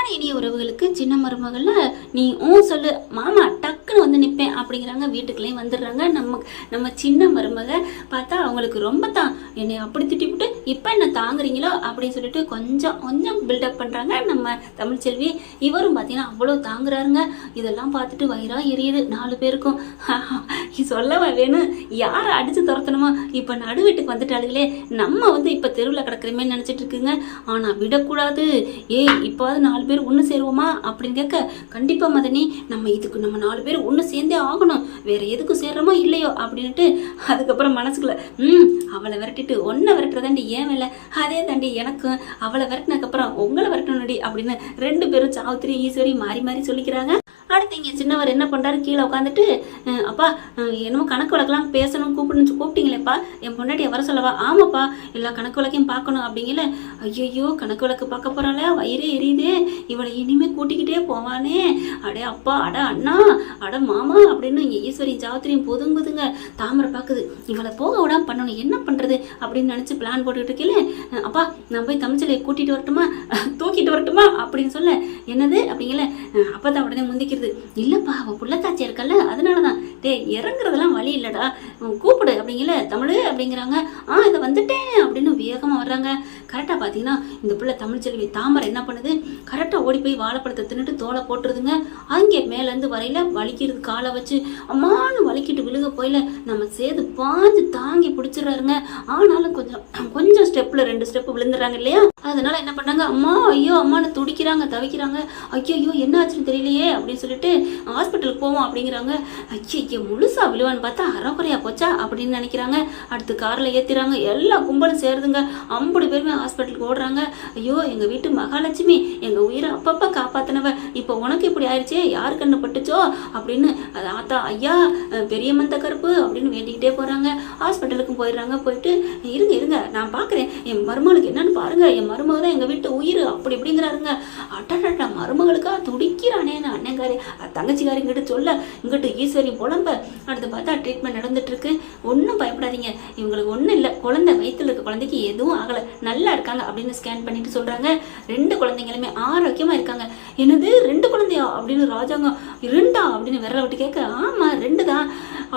அன்பான இனிய உறவுகளுக்கு சின்ன மருமகள நீ ஊ சொல்லு மாமா டக்குன்னு வந்து நிற்பேன் அப்படிங்கிறாங்க. வீட்டுக்குள்ளேயும் வந்துடுறாங்க. நம்ம நம்ம சின்ன மருமக பார்த்தா அவங்களுக்கு ரொம்ப தான் என்னை அப்படி திட்டிவிட்டு இப்போ என்ன தாங்குறீங்களோ? அப்படின்னு சொல்லிட்டு கொஞ்சம் கொஞ்சம் பில்டப் பண்ணுறாங்க நம்ம தமிழ்ச்செல்வி இவரும் பார்த்தீங்கன்னா அவ்வளோ தாங்குறாருங்க. இதெல்லாம் பார்த்துட்டு வயிறா எரியுது நாலு பேருக்கும். சொல்லவா வேணும் யாரை அடித்து துரத்தணுமோ? இப்போ நடு வீட்டுக்கு வந்துட்டாளுங்களே நம்ம வந்து இப்போ தெருவில் கிடக்குறமே நினச்சிட்டு இருக்குங்க. ஆனால் விடக்கூடாது. ஏய் இப்போது நாலு பேர் ஒன்று சேருவோமா? அப்படின்னு கேட்க கண்டிப்பாக மதனி நம்ம இதுக்கு நம்ம நாலு பேர் ஒன்று சேர்ந்தே ஆகணும். வேற எதுக்கும் சேர்றோமோ இல்லையோ? அப்படின்ட்டு அதுக்கப்புறம் மனசுக்குள்ள ம் அவளை விரட்டிட்டு ஒன்றை விரட்டுறதாண்டி ஏன் வேலை? அதே தாண்டி எனக்கும் அவளை விரட்டினதுக்கப்புறம் உங்களை விரட்டணும்டி அப்படின்னு ரெண்டு பேரும் சாவுத்திரி ஈஸ்வரி மாறி மாறி சொல்லிக்கிறாங்க. அடுத்து இங்கே சின்னவர் என்ன பண்ணுறாரு கீழே உட்காந்துட்டு அப்பா என்னமோ கணக்கு வழக்கெல்லாம் பேசணும் கூப்பிடுன்னு கூப்பிட்டீங்களேப்பா. என் பொண்டாட்டியை வர சொல்லவா? ஆமாப்பா எல்லா கணக்கு வழக்கையும் பார்க்கணும் அப்படிங்கல. ஐயோ கணக்கு வழக்கு பார்க்க போகிறாளே வயிறே எரியுதே. இவளை இனிமே கூட்டிக்கிட்டே போவானே. அடே அப்பா அட அண்ணா அட மாமா அப்படின்னு இங்கே ஈஸ்வரியும் ஜாவத்திரியும் பொதுங்குதுங்க தாமரை பார்க்குது. இவளை போக விடாம பண்ணணும் என்ன பண்ணுறது அப்படின்னு நினச்சி பிளான் போட்டுக்கிட்டு இருக்கீங்களே அப்பா நான் போய் தமிழ்ச்சலையை கூட்டிகிட்டு வரட்டுமா? முந்திக்கிட்டு வரட்டுமா? அப்படின்னு சொல்ல என்னது? அப்படிங்கல அப்பதான் உடனே முந்திக்கிறது. இல்லைப்பா அவள் புள்ளத்தாச்சி இருக்கல்ல அதனால தான் டே இறங்குறதெல்லாம் வழி இல்லைடா. கூப்பிடு அப்படிங்கல தமிழ் அப்படிங்கிறாங்க. ஆ இதை வந்துட்டேன் அப்படின்னு வேகமாக வர்றாங்க. கரெக்டாக பார்த்தீங்கன்னா இந்த பிள்ளை தமிழ்ச்செல்வி தாமரை என்ன பண்ணுது? கரெக்டாக ஓடி போய் வாழைப்பழத்தை தின்னுட்டு தோலை போட்டுருதுங்க. அங்கே மேலேருந்து வரையில வலிக்கிறது காலை வச்சு அம்மானு வலிக்கிட்டு விழுக போயில நம்ம சேது பாஞ்சு தாங்கி பிடிச்சிடுறாருங்க. ஆனாலும் கொஞ்சம் கொஞ்சம் ஸ்டெப்பில் ரெண்டு ஸ்டெப்பு விழுந்துடுறாங்க இல்லையா? அதனால என்ன பண்ணாங்க அம்மா ஐயோ அம்மானு துடிக்கிறாங்க தவிக்கிறாங்க. ஐயோ ஐயோ என்ன ஆச்சுன்னு தெரியலையே அப்படின்னு சொல்லிட்டு ஹாஸ்பிட்டலுக்கு போவோம் அப்படிங்கிறாங்க. ஐயோ முழுசா விழுவான்னு பார்த்தா அறக்குறையா போச்சா அப்படின்னு நினைக்கிறாங்க. அடுத்து காரில் ஏற்றிறாங்க எல்லா கும்பலும் சேருதுங்க. ஐம்பது பேருமே ஹாஸ்பிட்டலுக்கு ஓடுறாங்க. ஐயோ எங்கள் வீட்டு மகாலட்சுமி எங்கள் உயிரை அப்பப்போ காப்பாத்தினவ. இப்போ உனக்கு இப்படி ஆயிடுச்சே யார் கண்ணு பட்டுச்சோ அப்படின்னு ஆத்தா ஐயா பெரிய மந்த கருப்பு அப்படின்னு வேண்டிக்கிட்டே போகிறாங்க ஹாஸ்பிட்டலுக்கும் போயிடுறாங்க. போயிட்டு இருங்க இருங்க நான் பார்க்குறேன் என் மருமகளுக்கு என்னன்னு பாருங்க. என் மருமக தான் எங்கள் வீட்டு உயிர் அப்படி இப்படிங்கிறாருங்க. அட்டா மருமகளுக்கா துடிக்கிறானேன்னு அண்ணங்காரி. தங்கச்சிக்காரி இங்கிட்ட சொல்ல இங்கிட்டு ஈஸ்வரி புலம்ப. அடுத்து பார்த்தா ட்ரீட்மெண்ட் நடந்துட்டு இருக்கு. ஒன்றும் பயப்படாதீங்க. இவங்களுக்கு ஒன்றும் இல்லை. குழந்தை வயிற்றுல இருக்க குழந்தைக்கு எதுவும் ஆகலை. நல்லா இருக்காங்க அப்படின்னு ஸ்கேன் பண்ணிட்டு சொல்கிறாங்க ரெண்டு குழந்தைங்களுமே ஆரோக்கியமாக இருக்காங்க. என்னது? ரெண்டு குழந்தையா? அப்படின்னு ராஜாங்க ரெண்டா அப்படின்னு விரல விட்டு கேட்க ஆமாம் ரெண்டு தான்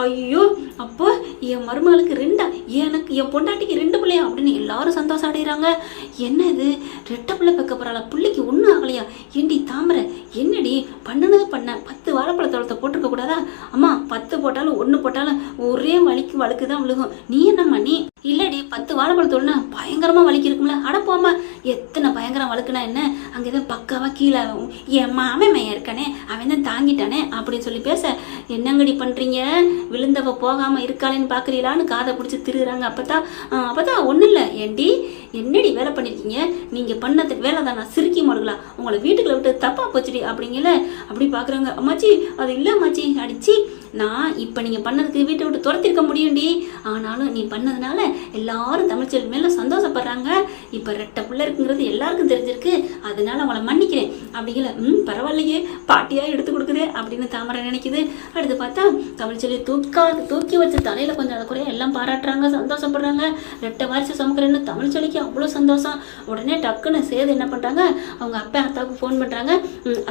ஐயோ அப்போ என் மருமகளுக்கு ரெண்டா? எனக்கு என் பொண்டாட்டிக்கு ரெண்டு பிள்ளையா? அப்படின்னு எல்லாரும் சந்தோஷம் அடைகிறாங்க என்ன இது? ரெட்டை பிள்ளை பெக்க போகிறாளா பிள்ளைக்கு ஒன்றும் ஆகலையா? ஏண்டி தாமரை என்னடி? பண்ணுனது பண்ண. பத்து வாழைப்பழ தோளத்தை போட்டிருக்க கூடாதா? அம்மா பத்து போட்டாலும் ஒன்று போட்டாலும் ஒரே வலிக்கு வழுக்கு தான் விழுகும். நீ என்னம்மா நீ? இல்லடி பத்து வாழைப்பழ தோல்னா பயங்கரமாக வலிக்கு இருக்கும்ல. அட போம்மா எத்தனை பயங்கரம் வழுக்குனா என்ன? அங்கே தான் பக்காவா கீழே என் மாமன் மையம் இருக்கானே அவன் தான் தாங்கி தாங்கிட்டானே அப்படின்னு சொல்லி பேச என்னங்கடி பண்ணுறீங்க விழுந்தவ போகாமல் இருக்காளேன்னு பார்க்குறீங்களான்னு காதை பிடிச்சி திருகிறாங்க. அப்போ தான் அப்போ தான் ஒன்றும் இல்லை. ஏண்டி என்னடி வேலை பண்ணியிருக்கீங்க நீங்கள் பண்ணது வேலை தான் நான் சிரிக்கி மாடுங்களா உங்களை வீட்டுக்குள்ள விட்டு தப்பாக போச்சுடி அப்படிங்கல? அப்படி பார்க்குறாங்க அம்மாச்சி அது இல்லை அம்மாச்சி. அடிச்சு நான் இப்போ நீங்கள் பண்ணதுக்கு வீட்டை விட்டு துரத்திருக்க முடியும்டி. ஆனாலும் நீ பண்ணதுனால எல்லாரும் தமிழ்ச்செல்வி மேலே சந்தோஷப்படுறாங்க. இப்போ ரெட்டை பிள்ளை இருக்குங்கிறது எல்லாருக்கும் தெரிஞ்சிருக்கு. அதனால அவளை மன்னிக்கிறேன். அப்படிங்கல. ம் பரவாயில்லையே. பாட்டியாக எடுத்து கொடுக்குது. அப்படின்னு தாமரை நினைக்குது. அடுத்து பார்த்தா தமிழ்ச்செல்வி தூக்கா தூக்கி வச்ச தலையில் கொஞ்சம் அதை குறைய எல்லாம் பாராட்டுறாங்க சந்தோஷப்படுறாங்க. ரெட்டை வாரிசு சமைக்கிறேன்னு தமிழ்ச்செல்விக்கு அவ்வளோ சந்தோஷம். உடனே டக்குன்னு சேது என்ன பண்ணுறாங்க அவங்க அப்பா அத்தாவுக்கு ஃபோன் பண்ணுறாங்க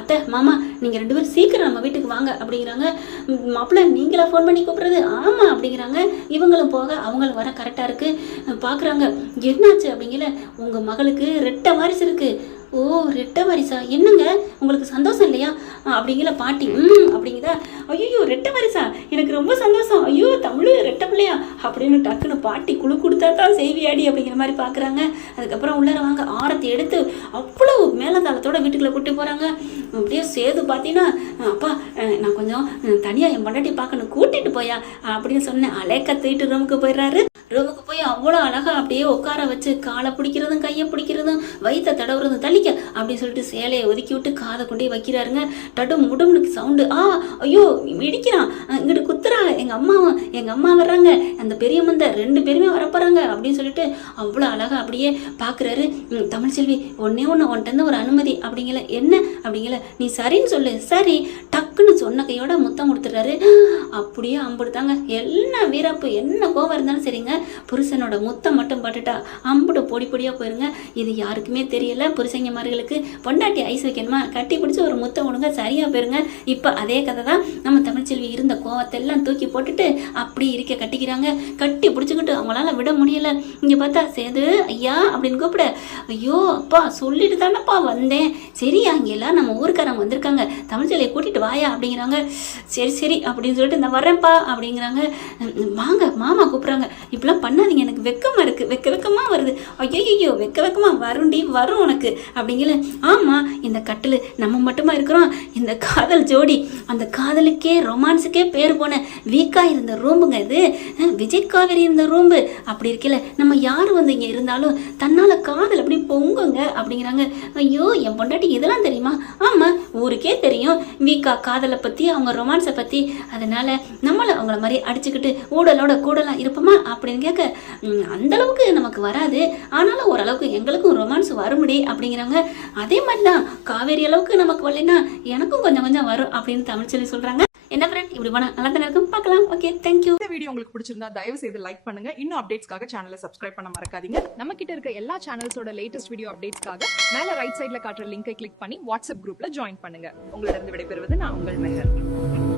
அத்தை மாமா நீங்கள் ரெண்டு பேரும் சீக்கிரம் நம்ம வீட்டுக்கு வாங்க அப்படிங்கிறாங்க. ம், மாப்பிள்ளை நீங்களா ஃபோன் பண்ணி கூப்பிட்றது? ஆமாம் அப்படிங்கிறாங்க. இவங்களும் போக அவங்களும் வர கரெக்டாக இருக்குது பார்க்குறாங்க என்னாச்சு? அப்படிங்கல உங்கள் மகளுக்கு ரெட்டை வாரிசு இருக்குது ஓ ரெட்டை வரிசா. என்னங்க? உங்களுக்கு சந்தோஷம் இல்லையா? அப்படிங்கிற பாட்டி. ம் அப்படிங்குதா. ஐயோ ரெட்டை வரிசா. எனக்கு ரொம்ப சந்தோஷம். ஐயோ தமிழ் ரெட்டை பிள்ளையா. அப்படின்னு டக்குன்னு பாட்டி குழு கொடுத்தா தான் செய்வியாடி அப்படிங்கிற மாதிரி பார்க்குறாங்க அதுக்கப்புறம் உள்ளார வாங்க. ஆரத்தி எடுத்து அவ்வளோ மேலதாளத்தோட வீட்டுக்குள்ளே கூட்டி போகிறாங்க அப்படியே சேது பார்த்தீங்கன்னா அப்பா நான் கொஞ்சம் தனியாக என் பொண்டாட்டி பார்க்கணும் கூட்டிகிட்டு போயா? அப்படின்னு சொன்னேன் அலைக்க தூக்கிட்டு ரூமுக்கு போயிடுறாரு. ரூமுக்கு போய் அவ்வளோ அழகாக அப்படியே உட்கார வச்சு காலை பிடிக்கிறதும் கையை பிடிக்கிறதும் வயிற்ற தடவுறதும் தள்ளி தள்ளிக்க அப்படின்னு சொல்லிட்டு சேலையை ஒதுக்கி விட்டு காதை கொண்டே வைக்கிறாருங்க. டடும் முடுமுனுக்கு சவுண்டு. ஆ ஐயோ இடிக்கிறான் இங்கிட்டு குத்துறாங்க எங்கள் அம்மாவும் எங்கள் அம்மா வர்றாங்க. அந்த பெரிய மந்த ரெண்டு பேருமே வரப்போகிறாங்க அப்படின்னு சொல்லிட்டு அவ்வளோ அழகா அப்படியே பார்க்குறாரு தமிழ்ச்செல்வி ஒன்னே ஒன்று உன்ட்டேருந்து ஒரு அனுமதி. அப்படிங்கல என்ன? அப்படிங்கல நீ சரின்னு சொல்லு. சரி டக்கு டக்குன்னு சொன்ன கையோட முத்தம் கொடுத்துட்றாரு. அப்படியே அம்புடுத்தாங்க. என்ன வீரப்பு என்ன கோவம் இருந்தாலும் சரிங்க. புருஷனோட முத்தம் மட்டும் பட்டுட்டா அம்புடு பொடி பொடியாக போயிருங்க. இது யாருக்குமே தெரியல. புருஷங்கமார்களுக்கு பொண்டாட்டி ஐஸ் வைக்கணுமா? கட்டி பிடிச்சி ஒரு முத்தம் கொடுங்க சரியாக போயிருங்க. இப்போ அதே கதை தான் நம்ம தமிழ்ச்செல்வி இருந்த கோவத்தை எல்லாம் தூக்கி போட்டுட்டு அப்படி இருக்க கட்டிக்கிறாங்க. கட்டி பிடிச்சிக்கிட்டு அவங்களால விட முடியலை. இங்கே பார்த்தா சேது ஐயா அப்படின்னு கூப்பிட ஐயோ அப்பா சொல்லிட்டு தானப்பா வந்தேன். சரி அங்கெல்லாம் நம்ம ஊருக்காரங்க வந்திருக்காங்க. தமிழ்ச்செல்வியை கூட்டிட்டு வாய. அப்படிங்கிறாங்க. சரி சரி அப்படின்னு சொல்லிட்டு நான் வரேன்ப்பா அப்படிங்கிறாங்க. வாங்க மாமா கூப்பிட்றாங்க. இப்படிலாம் பண்ணாதீங்க. எனக்கு வெக்கமாக இருக்கு. வெக்க வெக்கமா வருது. ஐயோ வெக்க வெக்கமா வரும்டி வரும் உனக்கு. அப்படிங்கல. ஆமா இந்த கட்டில் நம்ம மட்டுமா இருக்கிறோம். இந்த காதல் ஜோடி அந்த காதலுக்கே ரொமான்ஸுக்கே பேர் போன வீக்கா இருந்த ரூமுங்க இது. விஜய் காவேரி இருந்த ரூம்பு. அப்படி இருக்கல. நம்ம யார் வந்து இங்கே இருந்தாலும் தன்னால் காதல் அப்படி சொல்லுங்க அப்படிங்கிறாங்க. ஐயோ என் பொண்டாட்டி இதெல்லாம் தெரியுமா? ஆமா ஊருக்கே தெரியும். வீக்கா காதலை பத்தி அவங்க ரொமான்ஸை பத்தி. அதனால நம்மளை அவங்கள மாதிரி அடிச்சுக்கிட்டு ஊடலோட கூடலாம் இருப்போமா அப்படின்னு கேட்க அந்தளவுக்கு அந்த அளவுக்கு நமக்கு வராது. ஆனாலும் ஓரளவுக்கு எங்களுக்கும் ரொமான்ஸ் வரும்படி அப்படிங்கிறாங்க. அதே மாதிரி தான் காவேரி அளவுக்கு நமக்கு வரலைன்னா எனக்கும் கொஞ்சம் கொஞ்சம் வரும் அப்படின்னு தமிழ் சொல்லி சொல்றாங்க. என்ன ஃப்ரெண்ட் இப்படி நல்லா இருக்கும் பார்க்கலாம். ஓகே தேங்க்யூ இந்த வீடியோ உங்களுக்கு பிடிச்சிருந்தா தயவு செய்து லைக் பண்ணுங்க. இன்னும் அப்டேட்ஸ்க்காக சேனலை சப்ஸ்கிரைப் பண்ண மறக்காதீங்க. நம்ம கிட்ட இருக்க எல்லா சேனல்ஸோட லேட்டஸ்ட் வீடியோ அப்டேட்ஸ்க்காக மேல ரைட் சைடுல காட்டுற லிங்கை கிளிக் பண்ணி வாட்ஸ்அப் குரூப்ல ஜாயின் பண்ணுங்க. உங்களிடம் விடைபெறுவது நான் உங்கள் மெஹர்.